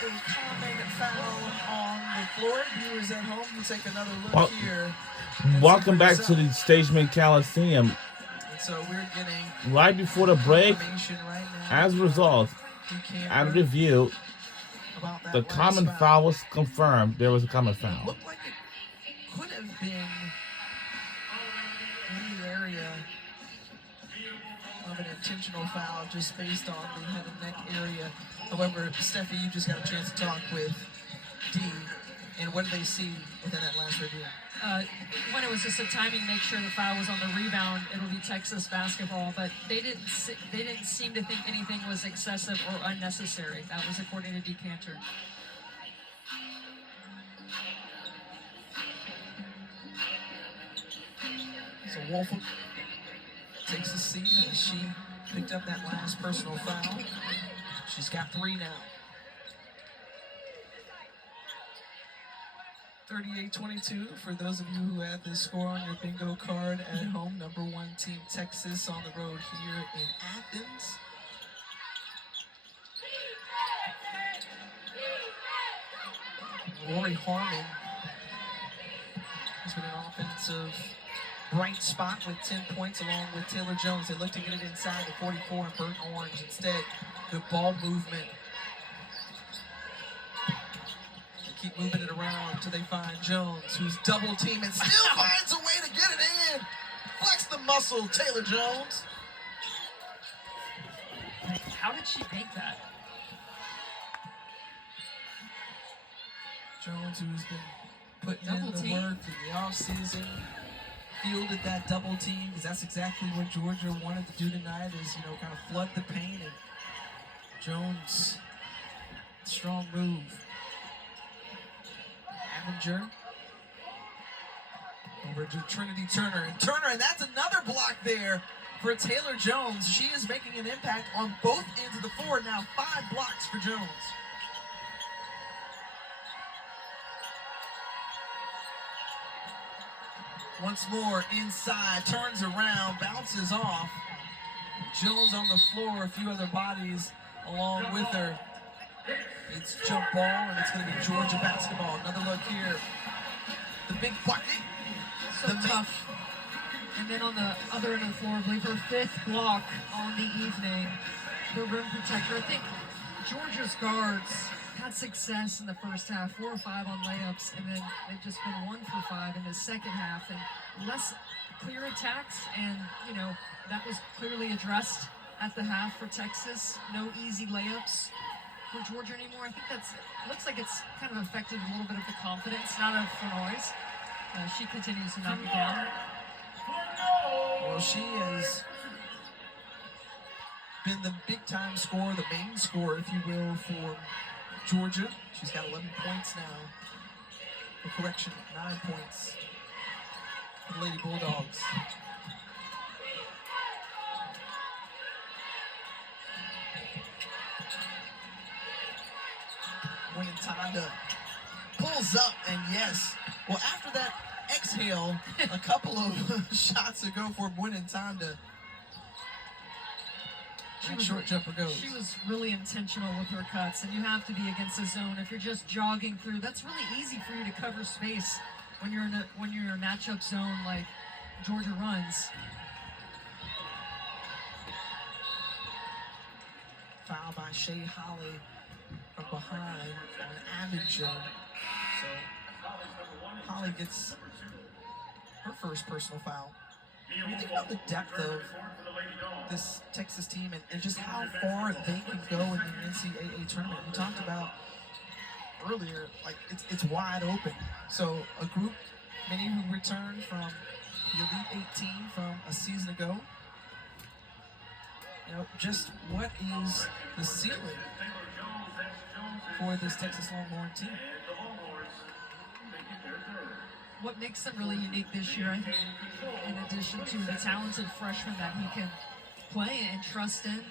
A common foul on the floor. Viewers at home, you take another look here. Welcome back to the Stageman Coliseum. And so we're getting right before the break. Right as a result, at review, the common foul was confirmed. There was a common foul. It looked like it could have been in the area of an intentional foul just based on the head and neck area. However, Steffi, you just got a chance to talk with Dee, and what did they see within that last review? When it was just a timing, make sure the foul was on the rebound, it'll be Texas basketball, but they didn't seem to think anything was excessive or unnecessary. That was according to Decanter. So Wolfam takes a seat as she picked up that last personal foul. She's got 3 now. 38-22 for those of you who had this score on your bingo card at home. Number 1 team Texas on the road here in Athens. Lori Harmon has been an offensive bright spot with 10 points along with Taylor Jones. They look to get it inside the 44 and burnt orange. Instead, good ball movement. They keep moving it around until they find Jones, who's double teamed and still finds a way to get it in. Flex the muscle, Taylor Jones. How did she make that? Jones, who's been putting in the work in the offseason, fielded that double team because that's exactly what Georgia wanted to do tonight, is, you know, kind of flood the paint. And Jones, strong move. Avenger over to Trinity Turner, and that's another block there for Taylor Jones. She is making an impact on both ends of the floor. Now 5 blocks for Jones. Once more inside, turns around, bounces off. Jones on the floor, a few other bodies along with her. It's jump ball, and it's going to be Georgia basketball. Another look here. The big bucket. So tough. And then on the other end of the floor, I believe her 5th block on the evening. The rim protector. I think Georgia's guards had success in the first half, 4 or 5 on layups, and then they've just been 1 for 5 in the second half, and less clear attacks, and, you know, that was clearly addressed at the half for Texas. No easy layups for Georgia anymore. I think looks like it's kind of affected a little bit of the confidence, not of Fenoy's. She continues to knock it down. Well, she has been the big-time scorer, the main scorer, if you will, for Georgia. She's got 11 points now. For correction, 9 points for the Lady Bulldogs. Winatanda pulls up, and yes. Well, after that exhale, a couple of shots to go for Winatanda. Short jumper goes. She was really intentional with her cuts, and you have to be against the zone. If you're just jogging through, that's really easy for you to cover space when you're in a matchup zone like Georgia runs. Foul by Shea Holly from behind on Avenger. So Holly gets her first personal foul. When you think about the depth of this Texas team and just how far they can go in the NCAA tournament, we talked about earlier, like it's wide open. So a group, many who returned from the Elite 18 from a season ago, you know, just what is the ceiling for this Texas Longhorn team? What makes them really unique this year, I think, in addition to the talented freshmen that he can play and trust in,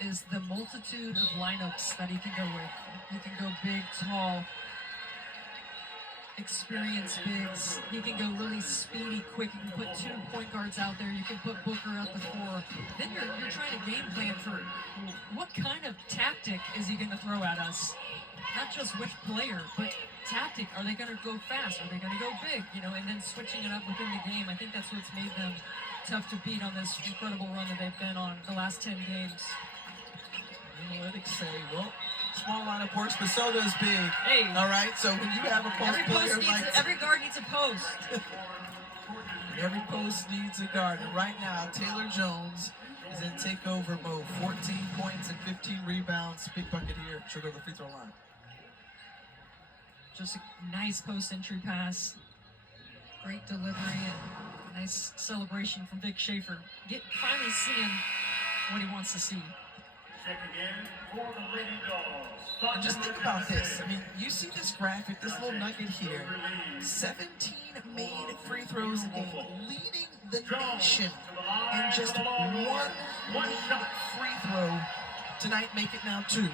is the multitude of lineups that he can go with. He can go big, tall, experienced bigs. He can go really speedy, quick. You can put 2 point guards out there. You can put Booker at the 4. Then you're trying to game plan for what kind of tactic is he going to throw at us? Not just which player, but tactic. Are they going to go fast? Are they going to go big? And then switching it up within the game. I think that's what's made them tough to beat on this incredible run that they've been on the last 10 games. Analytics say, well, small lineup works, but so does big. Hey. All right, so when you have a post player every guard needs a post. Every post needs a guard. And right now, Taylor Jones is in takeover mode. 14 points and 15 rebounds. Big bucket here. She'll go to the free throw line. Just a nice post entry pass. Great delivery and nice celebration from Vic Schaefer. Finally seeing what he wants to see. Check again for the Lady Dogs. And just think about this. I mean, you see this graphic, this little nugget here. 17 made free throws a game, leading the nation in just one made free throw. Tonight, make it now 2.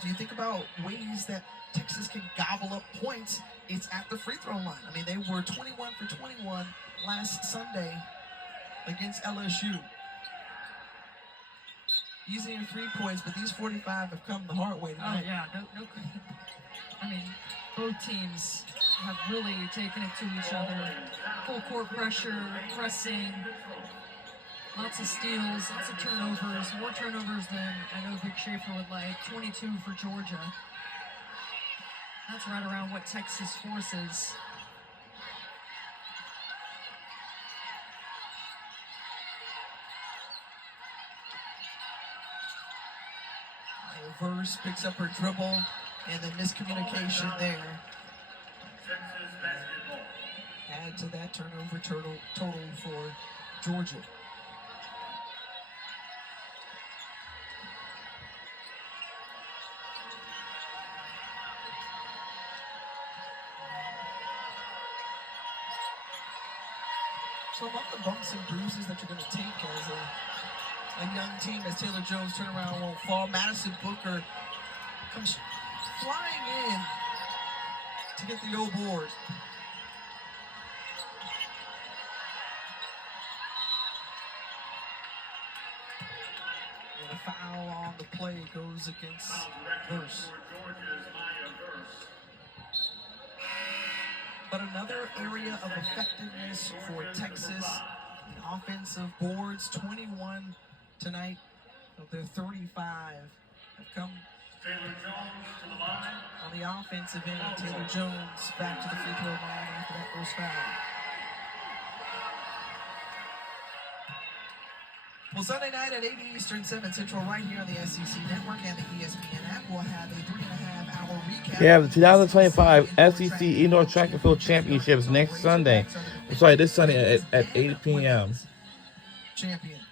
Do you think about ways that Texas can gobble up points? It's at the free throw line. I mean, they were 21 for 21 last Sunday against LSU. Easy in 3 points, but these 45 have come the hard way tonight. Oh, yeah. No. I mean, both teams have really taken it to each other. Full court pressure, pressing, lots of steals, lots of turnovers. More turnovers than I know Vic Schaefer would like. 22 for Georgia. That's right around what Texas forces. Verse picks up her dribble, and the miscommunication there. Texas basketball. Add to that turnover total for Georgia. So among the bumps and bruises that you're going to take as a young team, as Taylor Jones turnaround won't fall, Madison Booker comes flying in to get the old board. And a foul on the play goes against Verse. But another area of effectiveness for Texas, the offensive boards, 21 tonight of their 35 have come Taylor Jones to the line. on the offensive end. Taylor Jones back to the free throw line after that first foul. Well, Sunday night at 8 Eastern, 7 Central, right here on the SEC Network and the ESPN app, we'll have a 3.5-hour recap. We have the 2025 SEC Indoor Track and Field Championships next Sunday. I'm sorry, this Sunday at 8 p.m. Champions.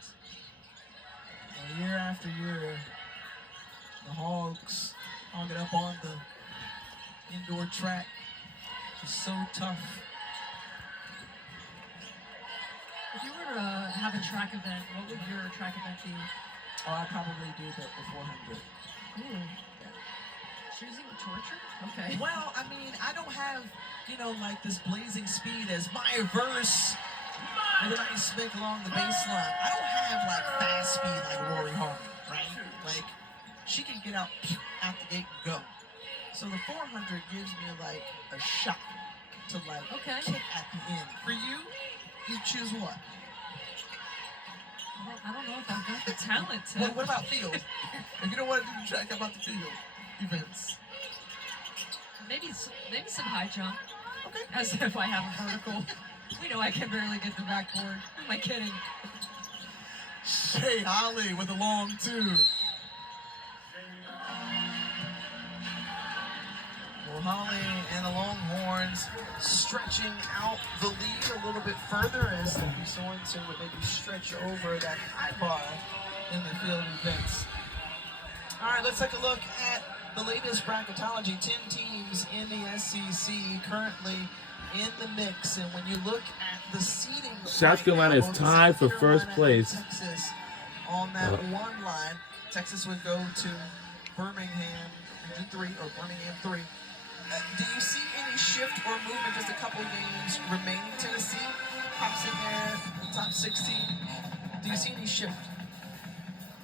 And year after year, the Hogs hung it up on the indoor track. Just so tough. If you were to have a track event, what would your track event be? Oh, I'd probably do the 400. Ooh. Choosing torture? Okay. Well, I mean, I don't have, like this blazing speed as Maya Verse with a nice spin along the baseline. I don't have like fast speed like Rory Harvey, right? Like, she can get out the gate and go. So the 400 gives me like a shot to like kick at the end. For you choose what? Well, I don't know if I've got the talent to. What about field? If you don't want to do the track, how about the field events? Maybe some high jump. Okay. As if I have a vertical. We know I can barely get the backboard. Who am I kidding? Shay Holly with a long 2. Well, Holly and the Longhorns stretching out the lead a little bit further as Steffi Sorensen would maybe stretch over that high bar in the field events. All right, let's take a look at the latest bracketology. 10 teams in the SEC currently in the mix, and when you look at the seeding, South Carolina is tied for first place. Texas on that one line. Texas would go to Birmingham 3 or Birmingham 3. Do you see any shift or movement? Just a couple games remaining. Tennessee pops in there, top 16. Do you see any shift?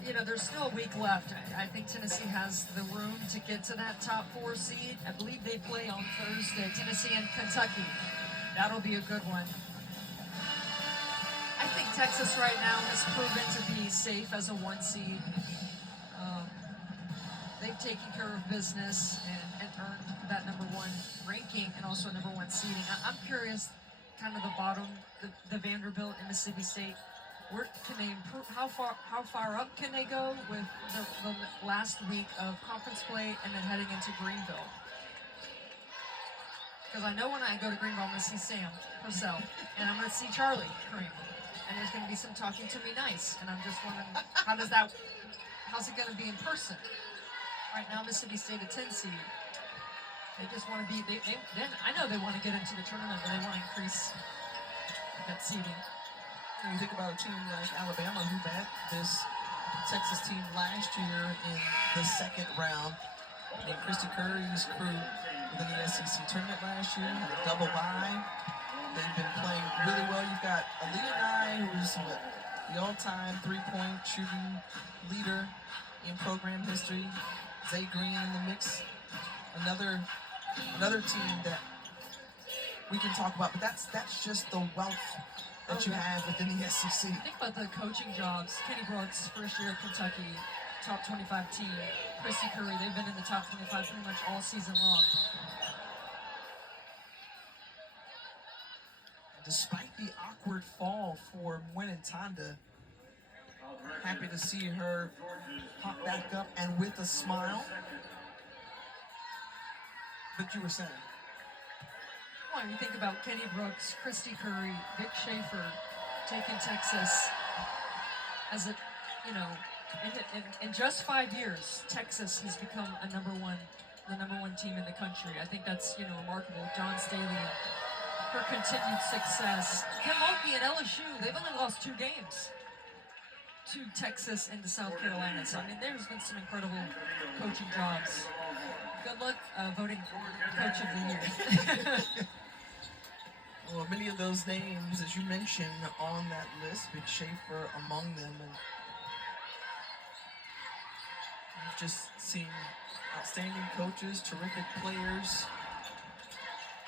You know, there's still a week left. I think Tennessee has the room to get to that top 4 seed. I believe they play on Thursday, Tennessee and Kentucky. That'll be a good one. I think Texas right now has proven to be safe as a 1 seed. They've taken care of business and earned that number 1 ranking and also number 1 seeding. I'm curious, kind of the bottom, the Vanderbilt and Mississippi State. Where can they improve? How far up can they go with the last week of conference play and then heading into Greenville? Because I know when I go to Greenville, I'm going to see Sam Purcell and I'm going to see Charlie Kareem, and there's going to be some talking to me nice. And I'm just wondering, how's it going to be in person? Right now, Mississippi State a 10 seed. They just want to be. I know they want to get into the tournament, but they want to increase that seeding. When you think about a team like Alabama, who met this Texas team last year in the second round, and Christy Curry's crew within the SEC tournament last year had a double bye. They've been playing really well. You've got Aaliyah Nye, who's the all-time three-point shooting leader in program history. Zay Green in the mix. Another team that we can talk about, but that's just the wealth that you have within the SEC. Think about the coaching jobs. Kenny Brooks, first year at Kentucky, top 25 team. Christy Curry, they've been in the top 25 pretty much all season long. Despite the awkward fall for Gwen Tonda, happy to see her pop back up and with a smile. But you were saying? Well, you think about Kenny Brooks, Christy Curry, Vic Schaefer taking Texas as a, in just 5 years, Texas has become the number one team in the country. I think that's, remarkable. John Staley, her continued success. Ken Mulkey and LSU, they've only lost 2 games to Texas and to South Carolina. So, there's been some incredible coaching jobs. Good luck voting Coach of the Year. Well, many of those names, as you mentioned, on that list, Vic Schaefer among them, and we've just seen outstanding coaches, terrific players.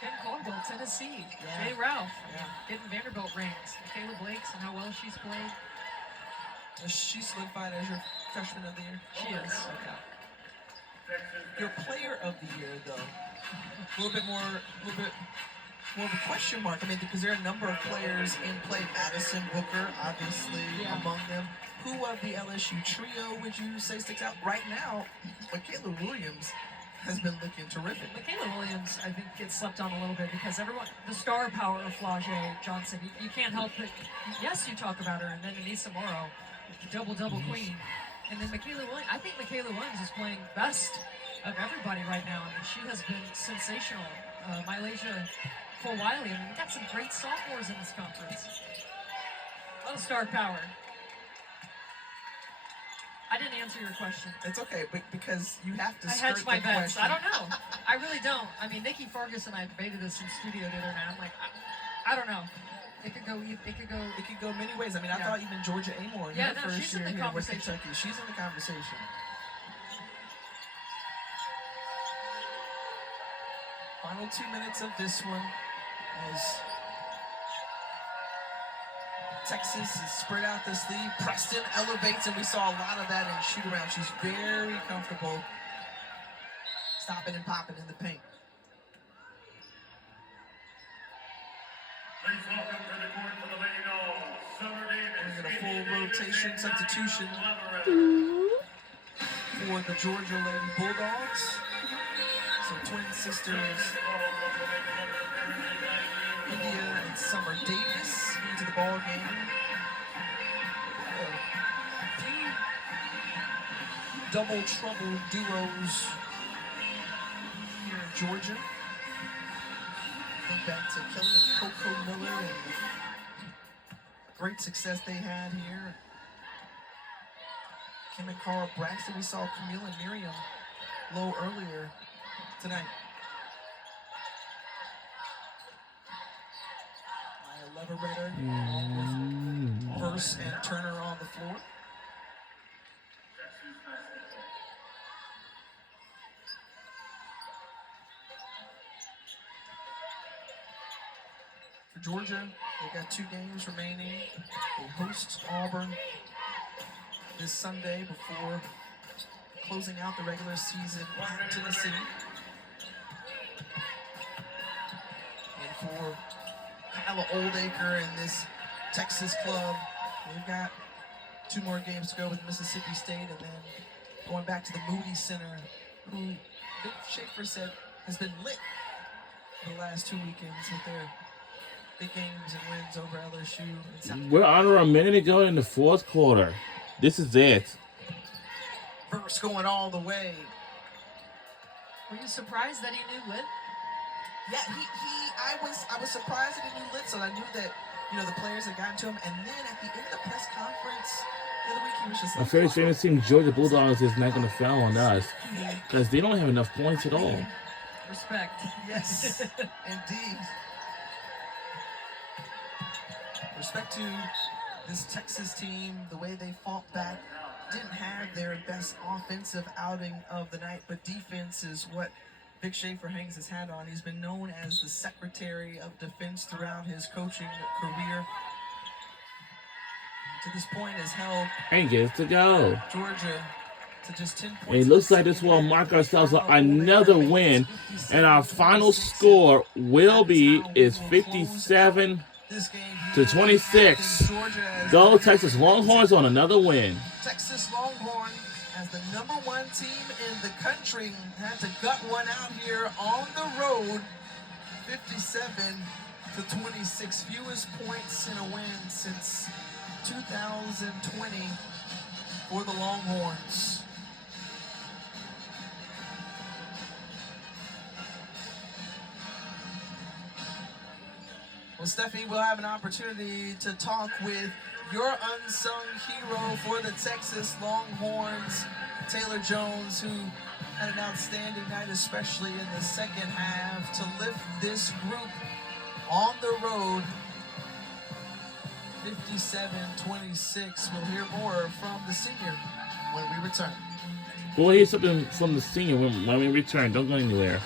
Ken Caldwell, Tennessee. Yeah. Jay Ralph, Yeah. getting Vanderbilt rings. Michaela Blakes and how well she's played. She solidified as your freshman of the year? She is. Okay. Your player of the year, though, a little bit more of a question mark. Because there are a number of players in play. Madison Booker, obviously, among them. Who of the LSU trio would you say sticks out? Right now, Michaela Williams has been looking terrific. Michaela Williams, I think, gets slept on a little bit because the star power of Flau'jae Johnson, you can't help it. Yes, you talk about her, and then Anissa Morrow, double queen. And then Michaela Williams, I think Michaela Williams is playing best of everybody right now. She has been sensational. Mylasia Wiley, we've got some great sophomores in this conference. A lot of star power. I didn't answer your question. It's okay, but because you have to I skirt hedged my the bets. question. I don't know. I really don't. Nikki Fargus and I debated this in studio the other night. I'm like, I don't know. It could go many ways. I thought even Georgia Amore in her first she's in year the here with conversation. Kentucky. She's in the conversation. Final 2 minutes of this one as Texas has spread out the sleeve. Preston elevates, and we saw a lot of that in shoot-around. She's very comfortable stopping and popping in the paint. Please welcome to the court for the Lady Dogs, Summer Davis. We're in a full rotation substitution for the Georgia Lady Bulldogs. So twin sisters India and Summer Davis into the ball game. A few double trouble duos here in Georgia. Think back to Kelly and Coco Miller and the great success they had here. Kim and Carl Braxton. We saw Camille and Miriam a little earlier tonight. Leverett along with Verse and Turner on the floor. For Georgia, they've got 2 games remaining. They host Auburn this Sunday before closing out the regular season at Tennessee. And for Kyle Oldacre and this Texas club, they've got 2 more games to go with Mississippi State, and then going back to the Moody Center, who Vic Schaefer said has been lit for the last 2 weekends with their big games and wins over LSU and South. We're under a minute to go in the 4th quarter. This is it. Verse going all the way. Were you surprised that he knew Lit? Yeah, I was surprised that he knew Lit, so I knew that, you know, the players had gotten to him. And then at the end of the press conference the other week, he was just My like, favorite famous team, Georgia Bulldogs, is not going to foul on us because they don't have enough points at all. Respect. Yes, indeed. Respect to this Texas team, the way they fought back. Didn't have their best offensive outing of the night, but defense is what Vic Schaefer hangs his hat on. He's been known as the Secretary of Defense throughout his coaching career. To this point has held And gets to go. Georgia to just 10 points. And it looks like this will mark ourselves another win. And our final score will be is 57 to 26. Go Texas Longhorns on another win. Texas Longhorns, as the #1 team in the country, had to gut one out here on the road. 57 to 26, fewest points in a win since 2020 for the Longhorns. Well, Steffi, we'll have an opportunity to talk with your unsung hero for the Texas Longhorns, Taylor Jones, who had an outstanding night, especially in the second half, to lift this group on the road. 57-26. We'll hear more from the senior when we return. We'll hear something from the senior when we return. Don't go anywhere.